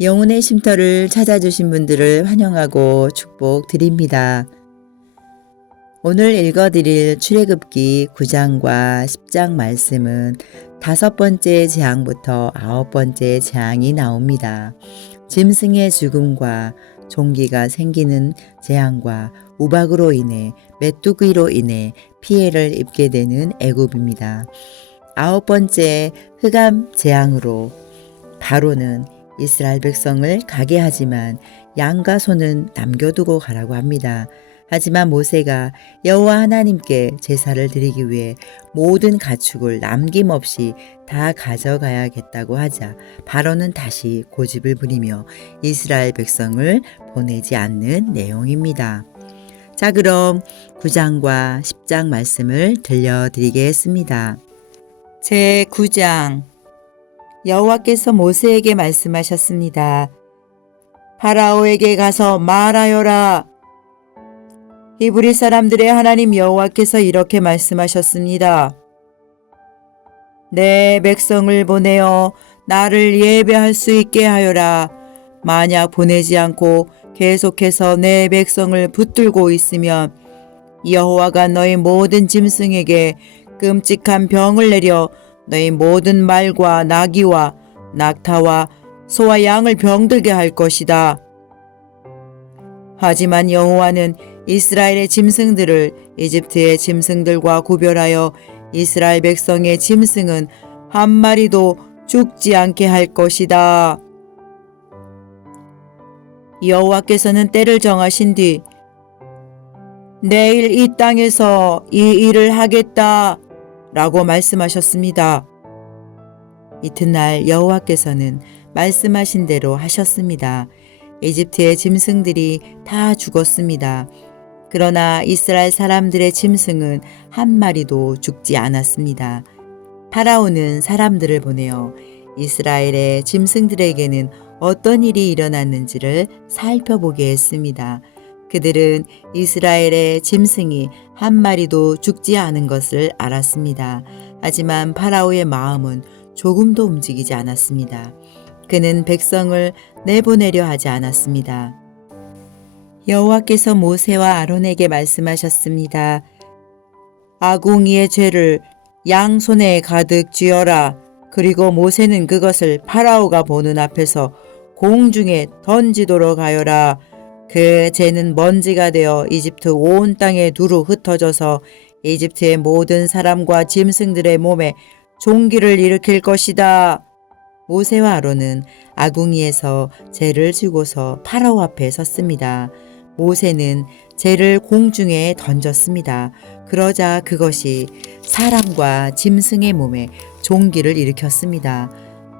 영혼의 쉼터를 찾아주신 분들을 환영하고 축복드립니다. 오늘 읽어드릴 출애굽기 9장과 10장 말씀은 5번째 재앙부터 9번째 재앙이 나옵니다. 짐승의 죽음과 종기가 생기는 재앙과 우박으로 인해 메뚜기로 인해 피해를 입게 되는 애굽입니다. 9번째 흑암 재앙으로 바로는 이스라엘 백성을 가게 하지만 양과 소는 남겨두고 가라고 합니다. 하지만 모세가 여호와 하나님께 제사를 드리기 위해 모든 가축을 남김없이 다 가져가야겠다고 하자 바로는 다시 고집을 부리며 이스라엘 백성을 보내지 않는 내용입니다. 자, 그럼 9장과 10장 말씀을 들려드리겠습니다. 제 9장. 여호와께서 모세에게 말씀하셨습니다. 파라오에게 가서 말하여라. 히브리 사람들의 하나님 여호와께서 이렇게 말씀하셨습니다. 내 백성을 보내어 나를 예배할 수 있게 하여라. 만약 보내지 않고 계속해서 내 백성을 붙들고 있으면 여호와가 너희 모든 짐승에게 끔찍한 병을 내려 너희 모든 말과 나귀와 낙타와 소와 양을 병들게 할 것이다. 하지만 여호와는 이스라엘의 짐승들을 이집트의 짐승들과 구별하여 이스라엘 백성의 짐승은 한 마리도 죽지 않게 할 것이다. 여호와께서는 때를 정하신 뒤 내일 이 땅에서 이 일을 하겠다 라고 말씀하셨습니다. 이튿날 여호와께서는 말씀하신 대로 하셨습니다. 이집트의 짐승들이 다 죽었습니다. 그러나 이스라엘 사람들의 짐승은 한 마리도 죽지 않았습니다. 파라오는 사람들을 보내어 이스라엘의 짐승들에게는 어떤 일이 일어났는지를 살펴보게 했습니다. 그들은 이스라엘의 짐승이 한 마리도 죽지 않은 것을 알았습니다. 하지만 파라오의 마음은 조금도 움직이지 않았습니다. 그는 백성을 내보내려 하지 않았습니다. 여호와께서 모세와 아론에게 말씀하셨습니다. 아궁이의 죄를 양손에 가득 쥐어라. 그리고 모세는 그것을 파라오가 보는 앞에서 공중에 던지도록 하여라. 그 죄는 먼지가 되어 이집트 온 땅에 두루 흩어져서 이집트의 모든 사람과 짐승들의 몸에 종기를 일으킬 것이다. 모세와 아론은 아궁이에서 재를 쥐고서 파라오 앞에 섰습니다. 모세는 재를 공중에 던졌습니다. 그러자 그것이 사람과 짐승의 몸에 종기를 일으켰습니다.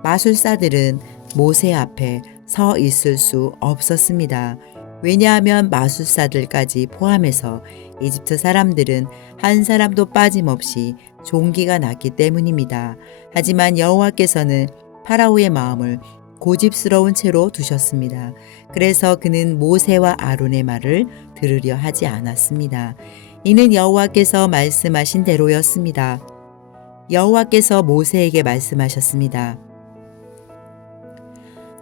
마술사들은 모세 앞에 서 있을 수 없었습니다. 왜냐하면 마술사들까지 포함해서 이집트 사람들은 한 사람도 빠짐없이 종기가 났기 때문입니다. 하지만 여호와께서는 파라오의 마음을 고집스러운 채로 두셨습니다. 그래서 그는 모세와 아론의 말을 들으려 하지 않았습니다. 이는 여호와께서 말씀하신 대로였습니다. 여호와께서 모세에게 말씀하셨습니다.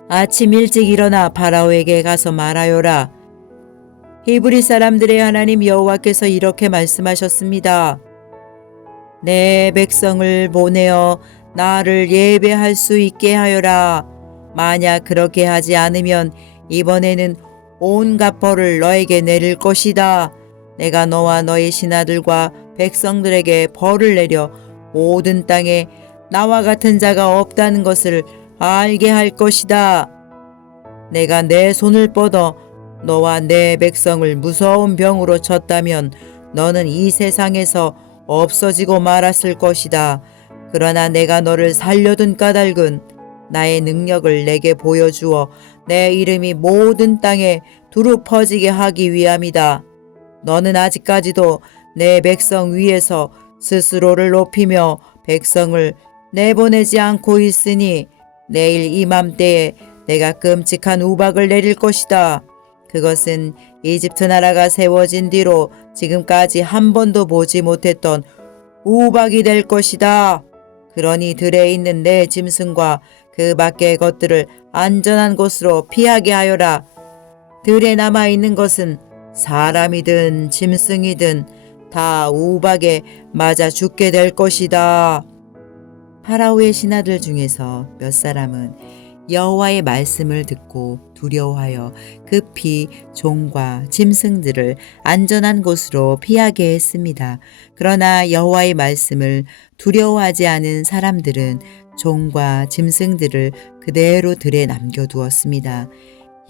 아침 일찍 일어나 파라오에게 가서 말하여라. 히브리 사람들의 하나님 여호와께서 이렇게 말씀하셨습니다. 내 백성을 보내어 나를 예배할 수 있게 하여라. 만약 그렇게 하지 않으면 이번에는 온갖 벌을 너에게 내릴 것이다. 내가 너와 너의 신하들과 백성들에게 벌을 내려 모든 땅에 나와 같은 자가 없다는 것을 알게 할 것이다. 내가 내 손을 뻗어 너와 내 백성을 무서운 병으로 쳤다면 너는 이 세상에서 없어지고 말았을 것이다. 그러나 내가 너를 살려둔 까닭은 나의 능력을 내게 보여주어 내 이름이 모든 땅에 두루 퍼지게 하기 위함이다. 너는 아직까지도 내 백성 위에서 스스로를 높이며 백성을 내보내지 않고 있으니 내일 이맘때에 내가 끔찍한 우박을 내릴 것이다. 그것은 이집트 나라가 세워진 뒤로 지금까지 한 번도 보지 못했던 우박이 될 것이다. 그러니 들에 있는 내 짐승과 그 밖의 것들을 안전한 곳으로 피하게 하여라. 들에 남아있는 것은 사람이든 짐승이든 다 우박에 맞아 죽게 될 것이다. 파라오의 신하들 중에서 몇 사람은 여호와의 말씀을 듣고 두려워하여 급히 종과 짐승들을 안전한 곳으로 피하게 했습니다. 그러나 여호와의 말씀을 두려워하지 않은 사람들은 종과 짐승들을 그대로 들에 남겨두었습니다.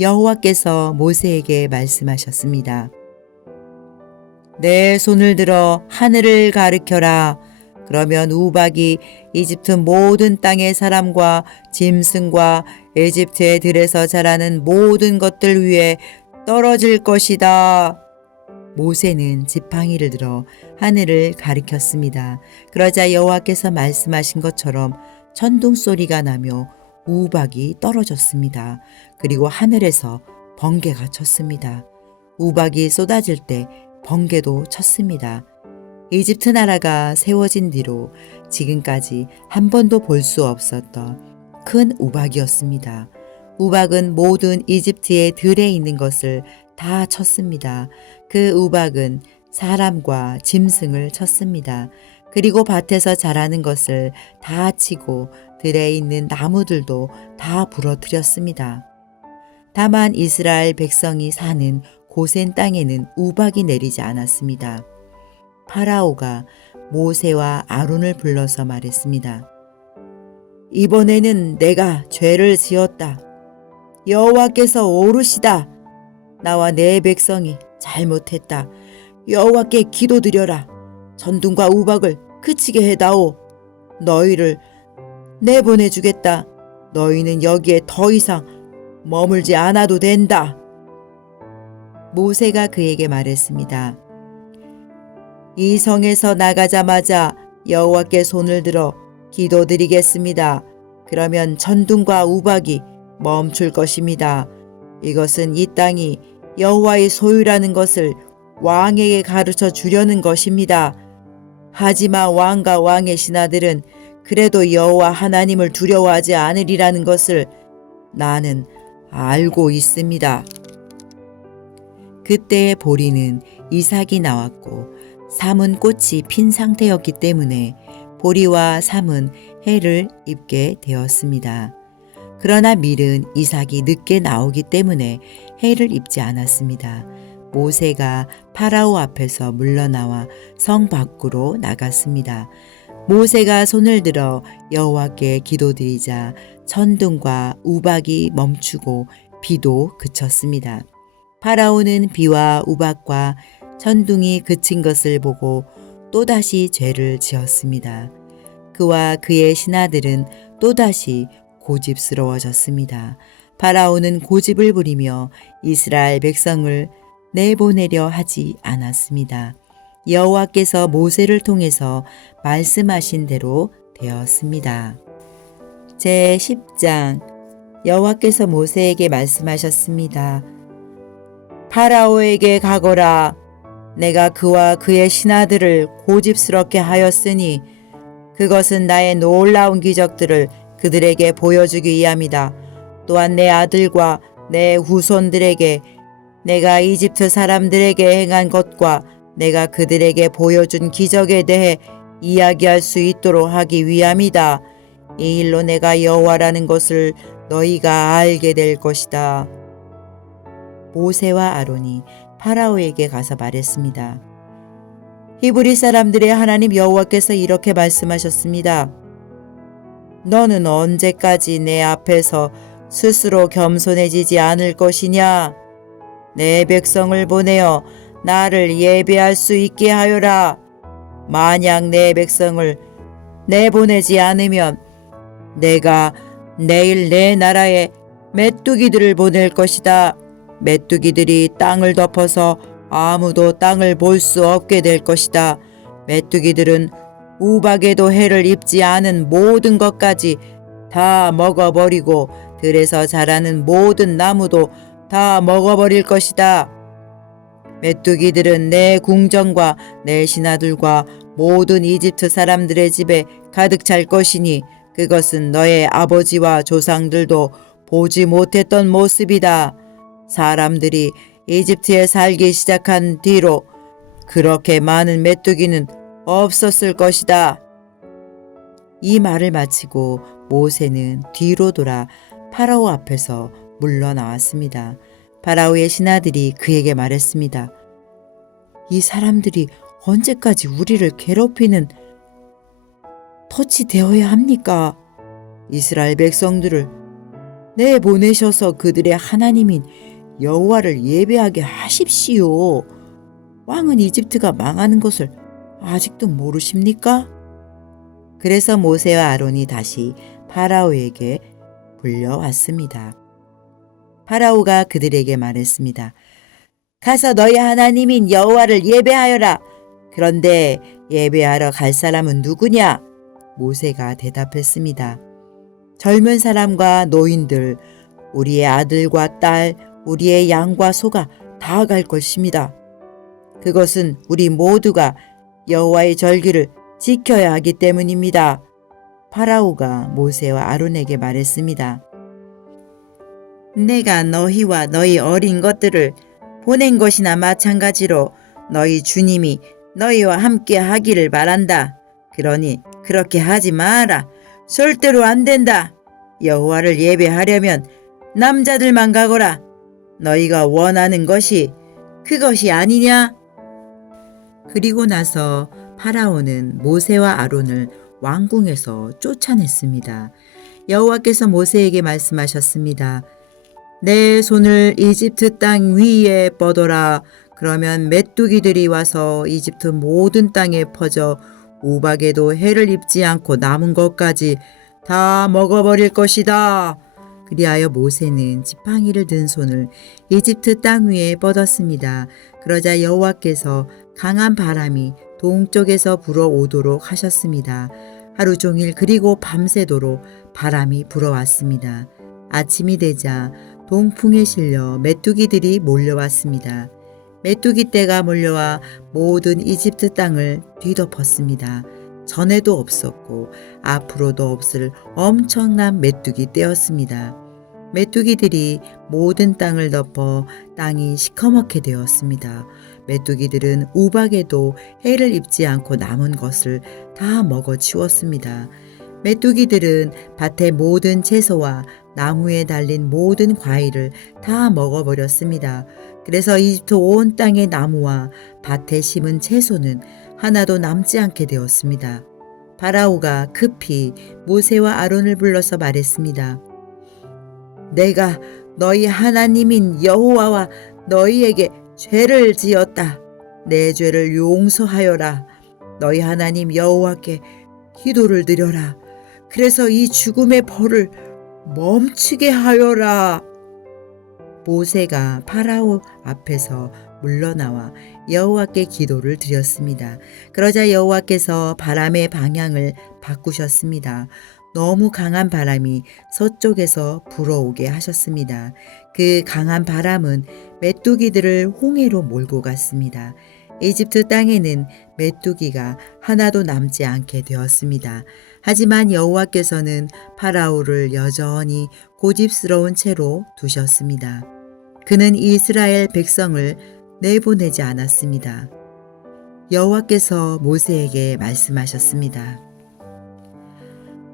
여호와께서 모세에게 말씀하셨습니다. 내 손을 들어 하늘을 가리켜라. 그러면 우박이 이집트 모든 땅의 사람과 짐승과 이집트의 들에서 자라는 모든 것들 위에 떨어질 것이다. 모세는 지팡이를 들어 하늘을 가리켰습니다. 그러자 여호와께서 말씀하신 것처럼 천둥 소리가 나며 우박이 떨어졌습니다. 그리고 하늘에서 번개가 쳤습니다. 우박이 쏟아질 때 번개도 쳤습니다. 이집트 나라가 세워진 뒤로 지금까지 한 번도 볼 수 없었던 큰 우박이었습니다. 우박은 모든 이집트의 들에 있는 것을 다 쳤습니다. 그 우박은 사람과 짐승을 쳤습니다. 그리고 밭에서 자라는 것을 다 치고 들에 있는 나무들도 다 부러뜨렸습니다. 다만 이스라엘 백성이 사는 고센 땅에는 우박이 내리지 않았습니다. 파라오가 모세와 아론을 불러서 말했습니다. 이번에는 내가 죄를 지었다. 여호와께서 오르시다. 나와 내 백성이 잘못했다. 여호와께 기도드려라. 천둥과 우박을 그치게 해다오. 너희를 내보내주겠다. 너희는 여기에 더 이상 머물지 않아도 된다. 모세가 그에게 말했습니다. 이 성에서 나가자마자 여호와께 손을 들어 기도드리겠습니다. 그러면 천둥과 우박이 멈출 것입니다. 이것은 이 땅이 여호와의 소유라는 것을 왕에게 가르쳐 주려는 것입니다. 하지만 왕과 왕의 신하들은 그래도 여호와 하나님을 두려워하지 않으리라는 것을 나는 알고 있습니다. 그때의 보리는 이삭이 나왔고 삼은 꽃이 핀 상태였기 때문에 보리와 삼은 해를 입게 되었습니다. 그러나 밀은 이삭이 늦게 나오기 때문에 해를 입지 않았습니다. 모세가 파라오 앞에서 물러나와 성 밖으로 나갔습니다. 모세가 손을 들어 여호와께 기도드리자 천둥과 우박이 멈추고 비도 그쳤습니다. 파라오는 비와 우박과 천둥이 그친 것을 보고 또다시 죄를 지었습니다. 그와 그의 신하들은 또다시 고집스러워졌습니다. 파라오는 고집을 부리며 이스라엘 백성을 내보내려 하지 않았습니다. 여호와께서 모세를 통해서 말씀하신 대로 되었습니다. 제10장 여호와께서 모세에게 말씀하셨습니다. 파라오에게 가거라. 내가 그와 그의 신하들을 고집스럽게 하였으니 그것은 나의 놀라운 기적들을 그들에게 보여주기 위함이다. 또한 내 아들과 내 후손들에게 내가 이집트 사람들에게 행한 것과 내가 그들에게 보여준 기적에 대해 이야기할 수 있도록 하기 위함이다. 이 일로 내가 여호와라는 것을 너희가 알게 될 것이다. 모세와 아론이 파라오에게 가서 말했습니다. 히브리 사람들의 하나님 여호와께서 이렇게 말씀하셨습니다. 너는 언제까지 내 앞에서 스스로 겸손해지지 않을 것이냐? 내 백성을 보내어 나를 예배할 수 있게 하여라. 만약 내 백성을 내보내지 않으면 내가 내일 내 나라에 메뚜기들을 보낼 것이다. 메뚜기들이 땅을 덮어서 아무도 땅을 볼 수 없게 될 것이다. 메뚜기들은 우박에도 해를 입지 않은 모든 것까지 다 먹어버리고 들에서 자라는 모든 나무도 다 먹어버릴 것이다. 메뚜기들은 내 궁정과 내 신하들과 모든 이집트 사람들의 집에 가득 찰 것이니 그것은 너의 아버지와 조상들도 보지 못했던 모습이다. 사람들이 이집트에 살기 시작한 뒤로 그렇게 많은 메뚜기는 없었을 것이다. 이 말을 마치고 모세는 뒤로 돌아 파라오 앞에서 물러나왔습니다. 파라오의 신하들이 그에게 말했습니다. 이 사람들이 언제까지 우리를 괴롭히는 덫이 되어야 합니까? 이스라엘 백성들을 내보내셔서 그들의 하나님인 여호와를 예배하게 하십시오. 왕은 이집트가 망하는 것을 아직도 모르십니까? 그래서 모세와 아론이 다시 파라오에게 불려왔습니다. 파라오가 그들에게 말했습니다. 가서 너희 하나님인 여호와를 예배하여라. 그런데 예배하러 갈 사람은 누구냐? 모세가 대답했습니다. 젊은 사람과 노인들, 우리의 아들과 딸, 우리의 양과 소가 다 갈 것입니다. 그것은 우리 모두가 여호와의 절기를 지켜야 하기 때문입니다. 파라오가 모세와 아론에게 말했습니다. 내가 너희와 너희 어린 것들을 보낸 것이나 마찬가지로 너희 주님이 너희와 함께 하기를 바란다. 그러니 그렇게 하지 마라. 절대로 안 된다. 여호와를 예배하려면 남자들만 가거라. 너희가 원하는 것이 그것이 아니냐? 그리고 나서 파라오는 모세와 아론을 왕궁에서 쫓아냈습니다. 여호와께서 모세에게 말씀하셨습니다. 내 손을 이집트 땅 위에 뻗어라. 그러면 메뚜기들이 와서 이집트 모든 땅에 퍼져 우박에도 해를 입지 않고 남은 것까지 다 먹어버릴 것이다. 그리하여 모세는 지팡이를 든 손을 이집트 땅 위에 뻗었습니다. 그러자 여호와께서 강한 바람이 동쪽에서 불어오도록 하셨습니다. 하루 종일 그리고 밤새도록 바람이 불어왔습니다. 아침이 되자 동풍에 실려 메뚜기들이 몰려왔습니다. 메뚜기 떼가 몰려와 모든 이집트 땅을 뒤덮었습니다. 전에도 없었고 앞으로도 없을 엄청난 메뚜기 떼였습니다. 메뚜기들이 모든 땅을 덮어 땅이 시커멓게 되었습니다. 메뚜기들은 우박에도 해를 입지 않고 남은 것을 다 먹어치웠습니다. 메뚜기들은 밭의 모든 채소와 나무에 달린 모든 과일을 다 먹어버렸습니다. 그래서 이집트 온 땅의 나무와 밭에 심은 채소는 하나도 남지 않게 되었습니다. 파라오가 급히 모세와 아론을 불러서 말했습니다. 내가 너희 하나님인 여호와와 너희에게 죄를 지었다. 내 죄를 용서하여라. 너희 하나님 여호와께 기도를 드려라. 그래서 이 죽음의 벌을 멈추게 하여라. 모세가 파라오 앞에서 물러나와 여호와께 기도를 드렸습니다. 그러자 여호와께서 바람의 방향을 바꾸셨습니다. 너무 강한 바람이 서쪽에서 불어오게 하셨습니다. 그 강한 바람은 메뚜기들을 홍해로 몰고 갔습니다. 이집트 땅에는 메뚜기가 하나도 남지 않게 되었습니다. 하지만 여호와께서는 파라오를 여전히 고집스러운 채로 두셨습니다. 그는 이스라엘 백성을 내보내지 않았습니다. 여호와께서 모세에게 말씀하셨습니다.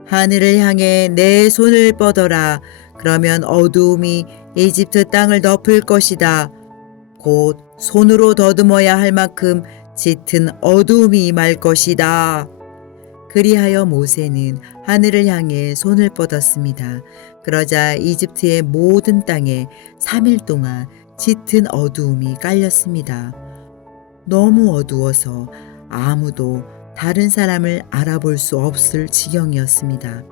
하늘을 향해 내 손을 뻗어라. 그러면 어두움이 이집트 땅을 덮을 것이다. 곧 손으로 더듬어야 할 만큼 짙은 어두움이 임할 것이다. 그리하여 모세는 하늘을 향해 손을 뻗었습니다. 그러자 이집트의 모든 땅에 3일 동안 짙은 어두움이 깔렸습니다. 너무 어두워서 아무도 다른 사람을 알아볼 수 없을 지경이었습니다.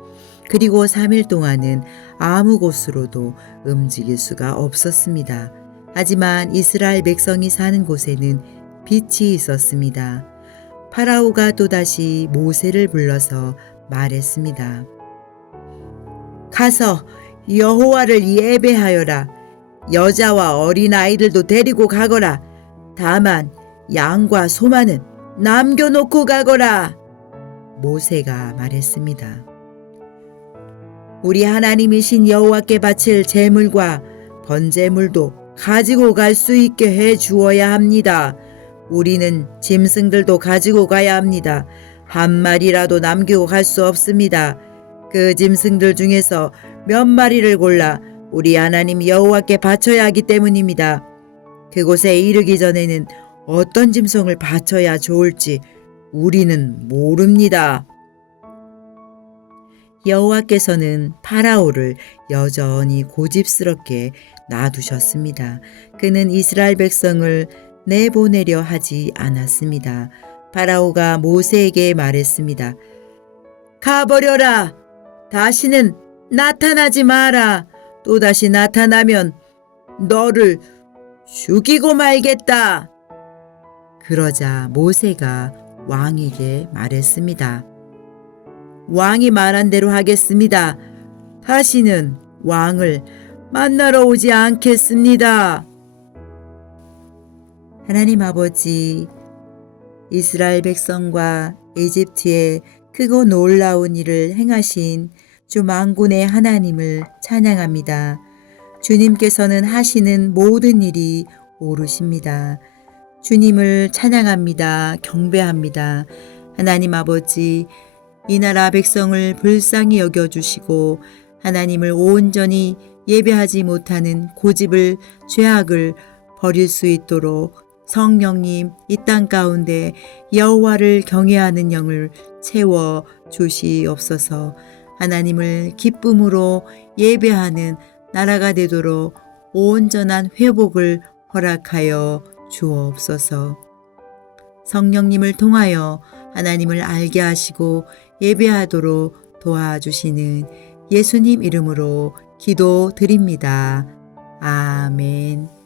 그리고 3일 동안은 아무 곳으로도 움직일 수가 없었습니다. 하지만 이스라엘 백성이 사는 곳에는 빛이 있었습니다. 파라오가 또다시 모세를 불러서 말했습니다. 가서 여호와를 예배하여라. 여자와 어린아이들도 데리고 가거라. 다만 양과 소만은 남겨놓고 가거라. 모세가 말했습니다. 우리 하나님이신 여호와께 바칠 제물과 번제물도 가지고 갈 수 있게 해 주어야 합니다. 우리는 짐승들도 가지고 가야 합니다. 한 마리라도 남기고 갈 수 없습니다. 그 짐승들 중에서 몇 마리를 골라 우리 하나님 여호와께 바쳐야 하기 때문입니다. 그곳에 이르기 전에는 어떤 짐승을 바쳐야 좋을지 우리는 모릅니다. 여호와께서는 파라오를 여전히 고집스럽게 놔두셨습니다. 그는 이스라엘 백성을 내보내려 하지 않았습니다. 파라오가 모세에게 말했습니다. 가버려라. 다시는 나타나지 마라. 또다시 나타나면 너를 죽이고 말겠다. 그러자 모세가 왕에게 말했습니다. 왕이 말한 대로 하겠습니다. 다시는 왕을 만나러 오지 않겠습니다. 하나님 아버지, 이스라엘 백성과 이집트에 크고 놀라운 일을 행하신 주 만군의 하나님을 찬양합니다. 주님께서는 하시는 모든 일이 옳으십니다. 주님을 찬양합니다. 경배합니다. 하나님 아버지, 이 나라 백성을 불쌍히 여겨주시고 하나님을 온전히 예배하지 못하는 고집을 죄악을 버릴 수 있도록 성령님 이 땅 가운데 여호와를 경외하는 영을 채워 주시옵소서. 하나님을 기쁨으로 예배하는 나라가 되도록 온전한 회복을 허락하여 주옵소서. 성령님을 통하여 하나님을 알게 하시고 예배하도록 도와주시는 예수님 이름으로 기도드립니다. 아멘.